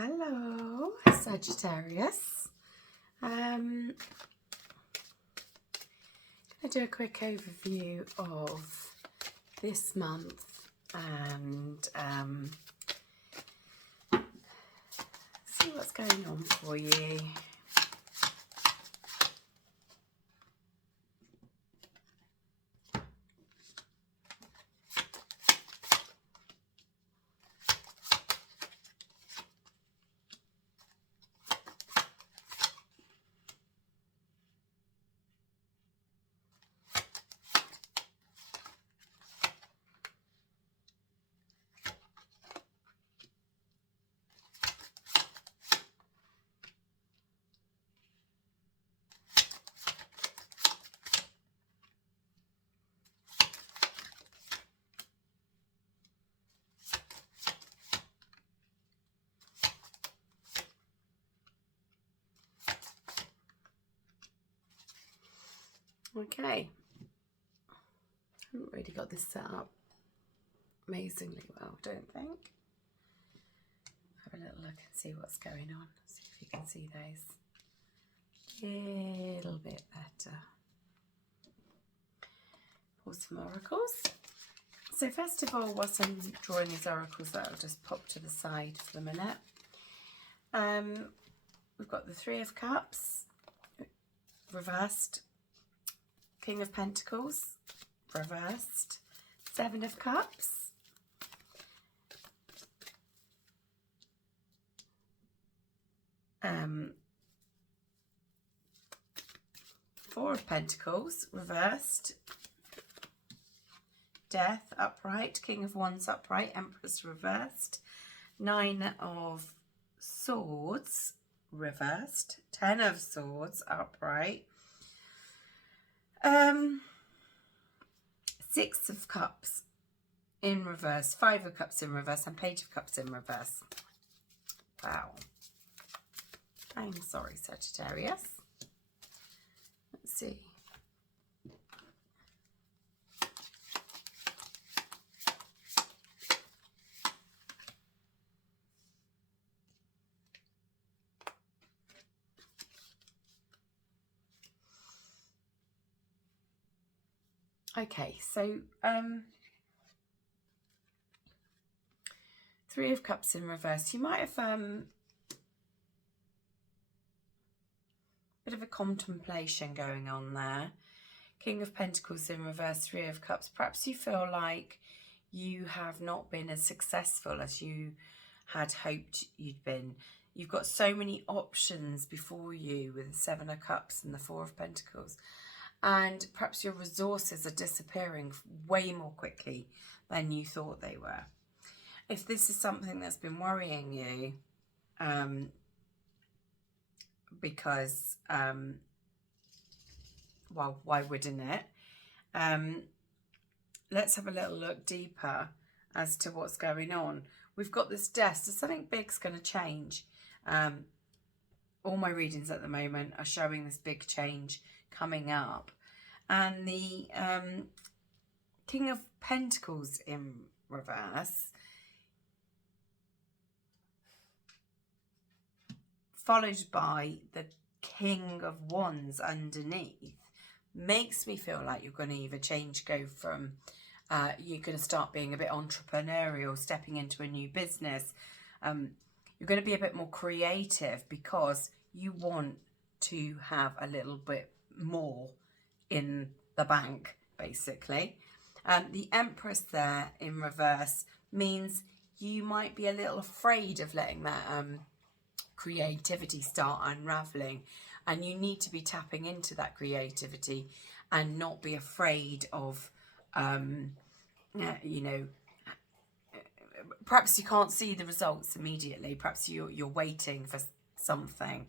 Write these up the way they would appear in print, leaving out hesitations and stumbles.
Hello, Sagittarius. I'm going to do a quick overview of this month and see what's going on for you. Okay, haven't really got this set up amazingly well, don't think. Have a little look and see what's going on. See if you can see those a little bit better. Pull some oracles. So first of all, whilst I'm drawing these oracles, I'll just pop to the side for a minute. We've got the Three of Cups, reversed, King of Pentacles, reversed, Seven of Cups, Four of Pentacles, reversed, Death, upright, King of Wands, upright, Empress, reversed, Nine of Swords, reversed, Ten of Swords, upright, Six of Cups in reverse, Five of Cups in reverse, and Page of Cups in reverse. Wow. I'm sorry, Sagittarius. Let's see. Okay, so Three of Cups in reverse. You might have bit of a contemplation going on there. King of Pentacles in reverse, Three of Cups. Perhaps you feel like you have not been as successful as you had hoped you'd been. You've got so many options before you with the Seven of Cups and the Four of Pentacles. And perhaps your resources are disappearing way more quickly than you thought they were. If this is something that's been worrying you, because, well, why wouldn't it? Let's have a little look deeper as to what's going on. We've got this death, so something big's going to change. All my readings at the moment are showing this big change coming up. And the King of Pentacles in reverse, followed by the King of Wands underneath, makes me feel like you're going to either go from, you're going to start being a bit entrepreneurial, stepping into a new business. You're going to be a bit more creative because you want to have a little bit more in the bank, basically. The Empress there in reverse means you might be a little afraid of letting that creativity start unraveling, and you need to be tapping into that creativity and not be afraid of you know, perhaps you can't see the results immediately, perhaps you're waiting for something,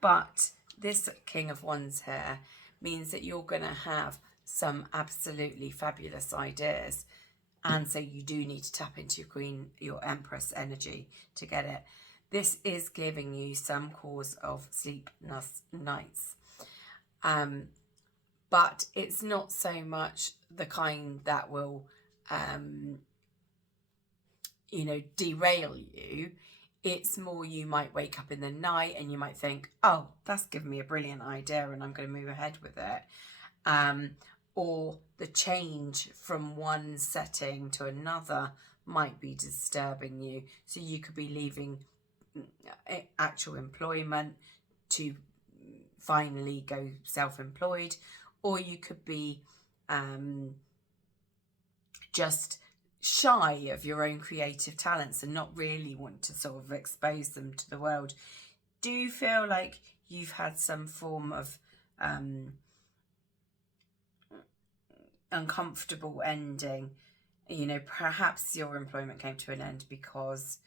but this King of Wands here means that you're going to have some absolutely fabulous ideas, and so you do need to tap into your Empress energy to get it. This is giving you some cause of sleepless nights. But it's not so much the kind that will, you know, derail you. It's more you might wake up in the night and you might think, oh, that's given me a brilliant idea and I'm going to move ahead with it. Or the change from one setting to another might be disturbing you. So you could be leaving actual employment to finally go self-employed, or you could be just shy of your own creative talents and not really want to sort of expose them to the world. Do you feel like you've had some form of uncomfortable ending? You know, perhaps your employment came to an end because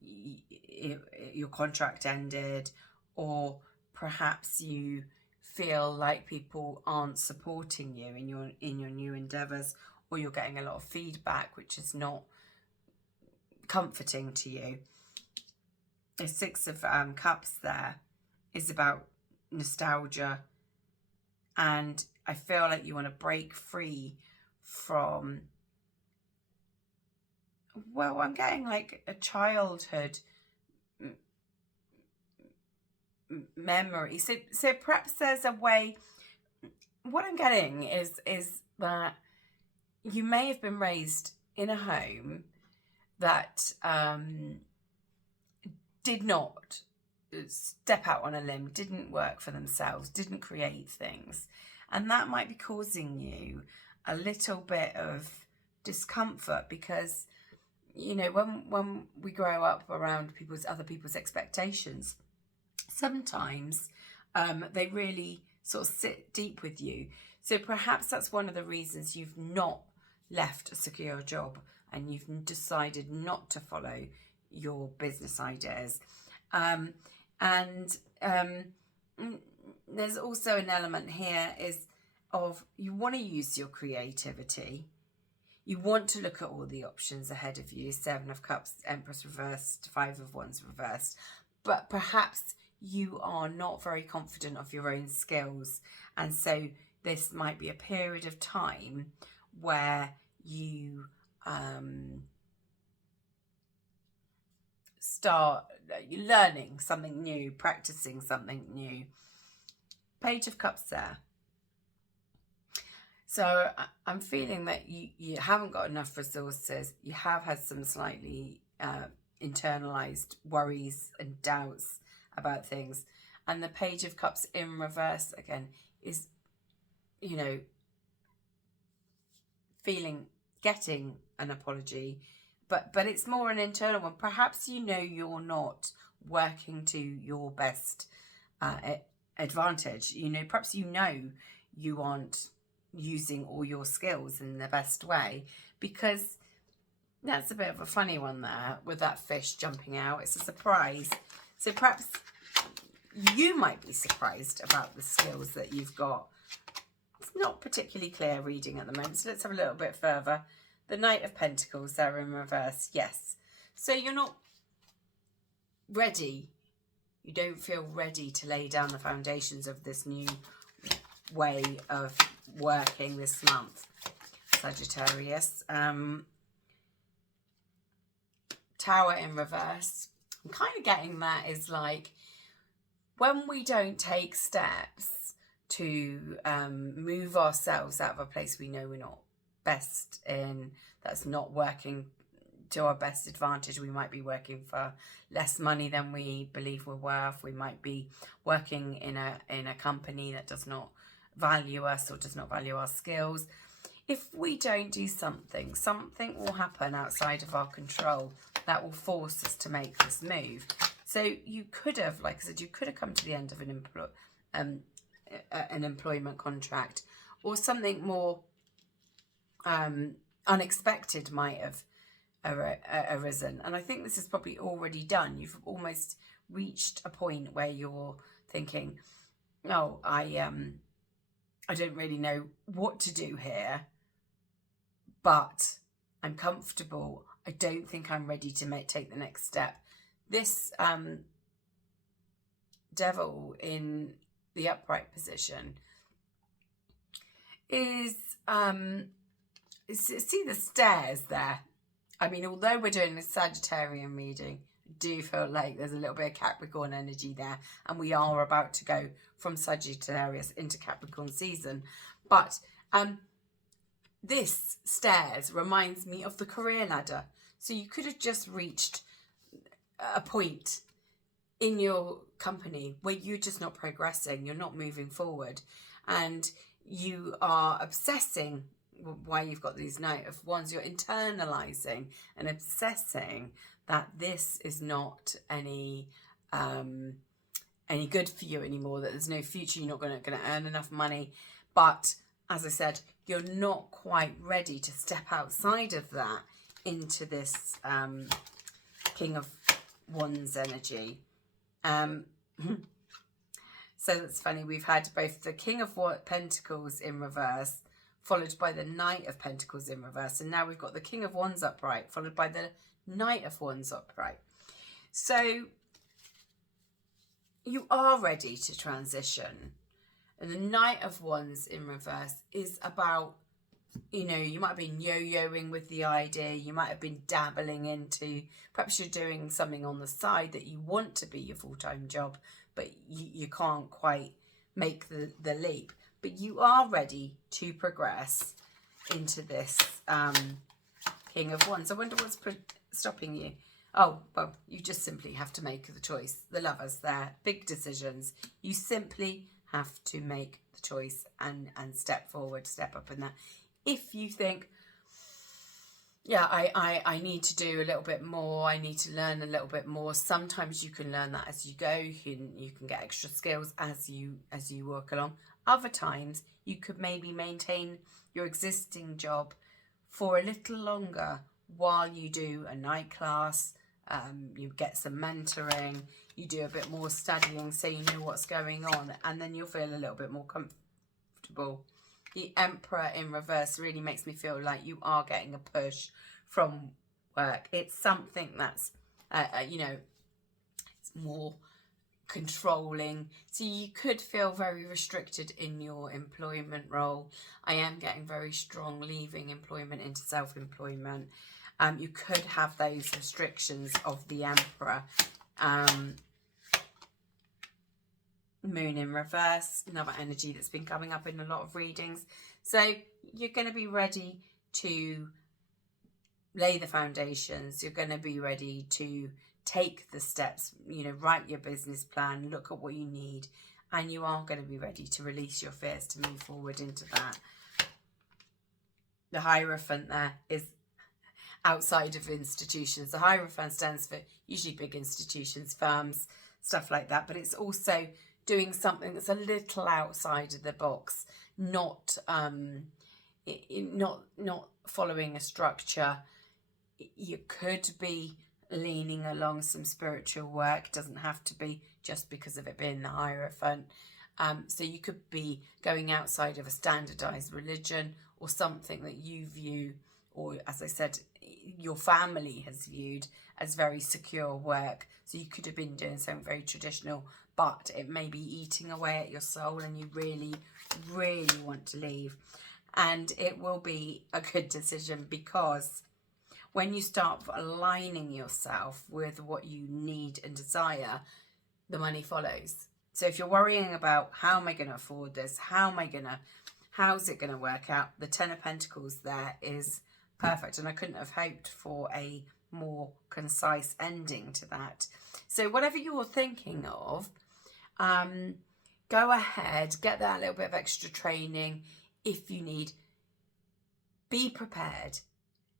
your contract ended, or perhaps you feel like people aren't supporting you in your new endeavours, or you're getting a lot of feedback which is not comforting to you. The Six of Cups there is about nostalgia, and I feel like you want to break free from, well, I'm getting like a childhood memory. So perhaps there's a way. What I'm getting is that you may have been raised in a home that did not step out on a limb, didn't work for themselves, didn't create things, and that might be causing you a little bit of discomfort, because you know, when we grow up around other people's expectations, sometimes they really sort of sit deep with you. So perhaps that's one of the reasons you've not left a secure job and you've decided not to follow your business ideas. There's also an element here of you want to use your creativity. You want to look at all the options ahead of you. Seven of Cups, Empress reversed, Five of Wands reversed. But perhaps you are not very confident of your own skills. And so this might be a period of time where you start learning something new, practicing something new. Page of Cups there. So I'm feeling that you haven't got enough resources. You have had some slightly internalized worries and doubts about things. And the Page of Cups in reverse again is, you know, getting an apology, but it's more an internal one. Perhaps you know you're not working to your best advantage. You know, perhaps you know you aren't using all your skills in the best way, because that's a bit of a funny one there with that fish jumping out. It's a surprise. So perhaps you might be surprised about the skills that you've got. It's not particularly clear reading at the moment, so let's have a little bit further. The Knight of Pentacles there in reverse. Yes. So you're not ready. You don't feel ready to lay down the foundations of this new way of working this month, Sagittarius. Tower in reverse. I'm kind of getting that is like when we don't take steps to move ourselves out of a place we know we're not best in, that's not working to our best advantage. We might be working for less money than we believe we're worth. We might be working in a company that does not value us or does not value our skills. If we don't do something will happen outside of our control that will force us to make this move. So you could have, like I said, you could have come to the end of an employment contract, or something more unexpected might have arisen. And I think this is probably already done. You've almost reached a point where you're thinking, oh, I don't really know what to do here, but I'm comfortable. I don't think I'm ready to take the next step. This Devil in the upright position is, see the stairs there? I mean, although we're doing this Sagittarian reading, do feel like there's a little bit of Capricorn energy there, and we are about to go from Sagittarius into Capricorn season. But this stairs reminds me of the career ladder. So you could have just reached a point in your company where you're just not progressing, you're not moving forward, and you are obsessing. Why you've got these Knight of Wands, you're internalizing and obsessing that this is not any good for you anymore, that there's no future, you're not going to earn enough money. But as I said, you're not quite ready to step outside of that into this King of Wands energy. So that's funny, we've had both the King of Pentacles in reverse followed by the Knight of Pentacles in reverse, and now we've got the King of Wands upright followed by the Knight of Wands upright. So you are ready to transition, and the Knight of Wands in reverse is about, you know, you might have been yo-yoing with the idea, you might have been dabbling into, perhaps you're doing something on the side that you want to be your full-time job, but you can't quite make the leap. But you are ready to progress into this King of Wands. I wonder what's stopping you. Oh, well, you just simply have to make the choice. The Lovers there, big decisions. You simply have to make the choice and step forward, step up in that. If you think, yeah, I need to do a little bit more, I need to learn a little bit more, sometimes you can learn that as you go. You can get extra skills as you work along. Other times you could maybe maintain your existing job for a little longer while you do a night class, you get some mentoring, you do a bit more studying so you know what's going on, and then you'll feel a little bit more comfortable. The Emperor in reverse really makes me feel like you are getting a push from work. It's something that's, you know, it's more controlling. So you could feel very restricted in your employment role. I am getting very strong leaving employment into self-employment. You could have those restrictions of the Emperor. Moon in reverse, another energy that's been coming up in a lot of readings. So you're going to be ready to lay the foundations. You're going to be ready to take the steps, you know, write your business plan, look at what you need, and you are going to be ready to release your fears to move forward into that. The Hierophant there is outside of institutions. The Hierophant stands for usually big institutions, firms, stuff like that, but it's also doing something that's a little outside of the box, not following a structure. You could be leaning along some spiritual work. It doesn't have to be just because of it being the Hierophant. So you could be going outside of a standardized religion or something that you view, or as I said, your family has viewed as very secure work. So you could have been doing something very traditional, but it may be eating away at your soul and you really, really want to leave. And it will be a good decision, because when you start aligning yourself with what you need and desire, the money follows. So if you're worrying about how am I going to afford this, how's it going to work out, the Ten of Pentacles there is perfect. And I couldn't have hoped for a more concise ending to that. So whatever you're thinking of, go ahead, get that little bit of extra training if you need. Be prepared,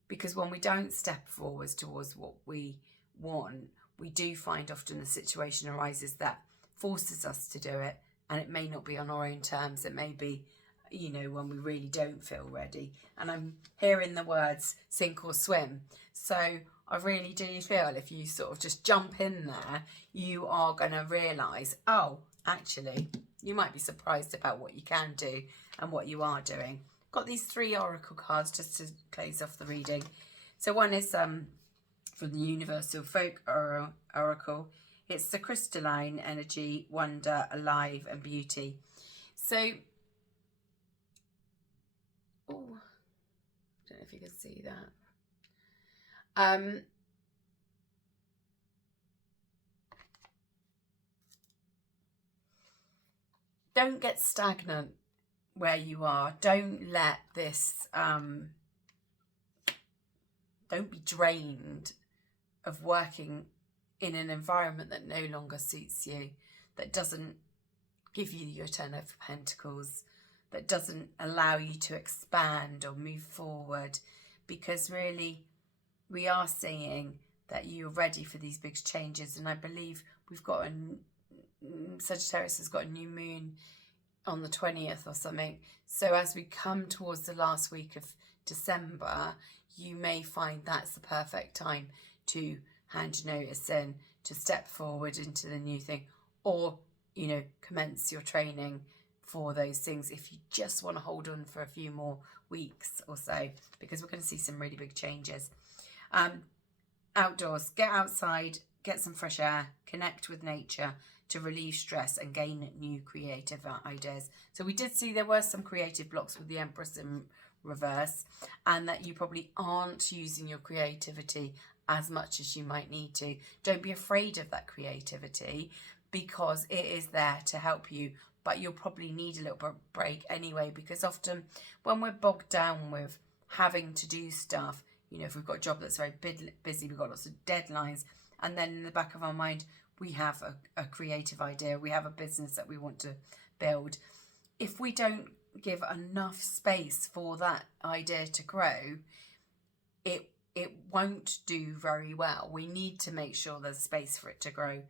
because when we don't step forwards towards what we want, we do find often a situation arises that forces us to do it, and it may not be on our own terms. It may be, you know, when we really don't feel ready. And I'm hearing the words sink or swim. So I really do feel if you sort of just jump in there, you are going to realise, oh, actually, you might be surprised about what you can do and what you are doing. Got these 3 oracle cards just to close off the reading. So one is from the Universal Folk Oracle. It's the crystalline energy, wonder, alive, and beauty. So, oh, don't know if you can see that. don't get stagnant where you are. Don't let this, don't be drained of working in an environment that no longer suits you, that doesn't give you your Ten of Pentacles, that doesn't allow you to expand or move forward, because really we are seeing that you're ready for these big changes. And I believe we've got Sagittarius has got a new moon on the 20th or something. So as we come towards the last week of December, you may find that's the perfect time to hand your notice in, to step forward into the new thing, or, you know, commence your training for those things if you just want to hold on for a few more weeks or so, because we're going to see some really big changes. Outdoors, get outside, get some fresh air, connect with nature to relieve stress and gain new creative ideas. So we did see there were some creative blocks with the Empress in reverse, and that you probably aren't using your creativity as much as you might need to. Don't be afraid of that creativity, because it is there to help you, but you'll probably need a little bit of break anyway, because often when we're bogged down with having to do stuff, you know, if we've got a job that's very busy, we've got lots of deadlines, and then in the back of our mind we have a creative idea, we have a business that we want to build. If we don't give enough space for that idea to grow, it won't do very well. We need to make sure there's space for it to grow.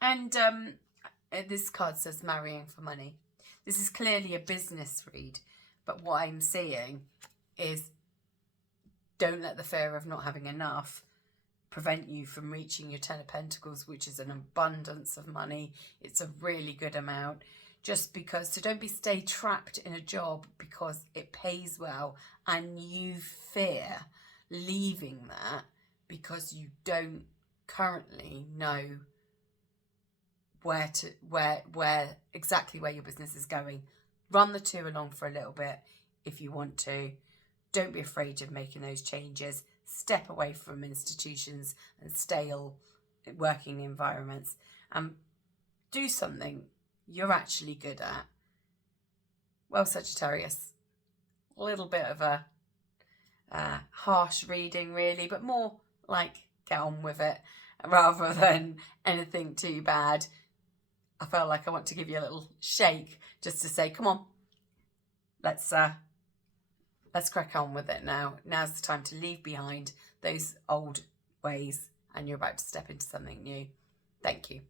And this card says marrying for money. This is clearly a business read, but what I'm seeing is don't let the fear of not having enough prevent you from reaching your Ten of Pentacles, which is an abundance of money. It's a really good amount. Just because, so don't stay trapped in a job because it pays well and you fear leaving that because you don't currently know where exactly where your business is going. Run the two along for a little bit if you want to. Don't be afraid of making those changes. Step away from institutions and stale working environments and do something you're actually good at. Well, Sagittarius, a little bit of a harsh reading really, but more like get on with it rather than anything too bad. I felt like I want to give you a little shake just to say, come on, let's crack on with it now. Now's the time to leave behind those old ways and you're about to step into something new. Thank you.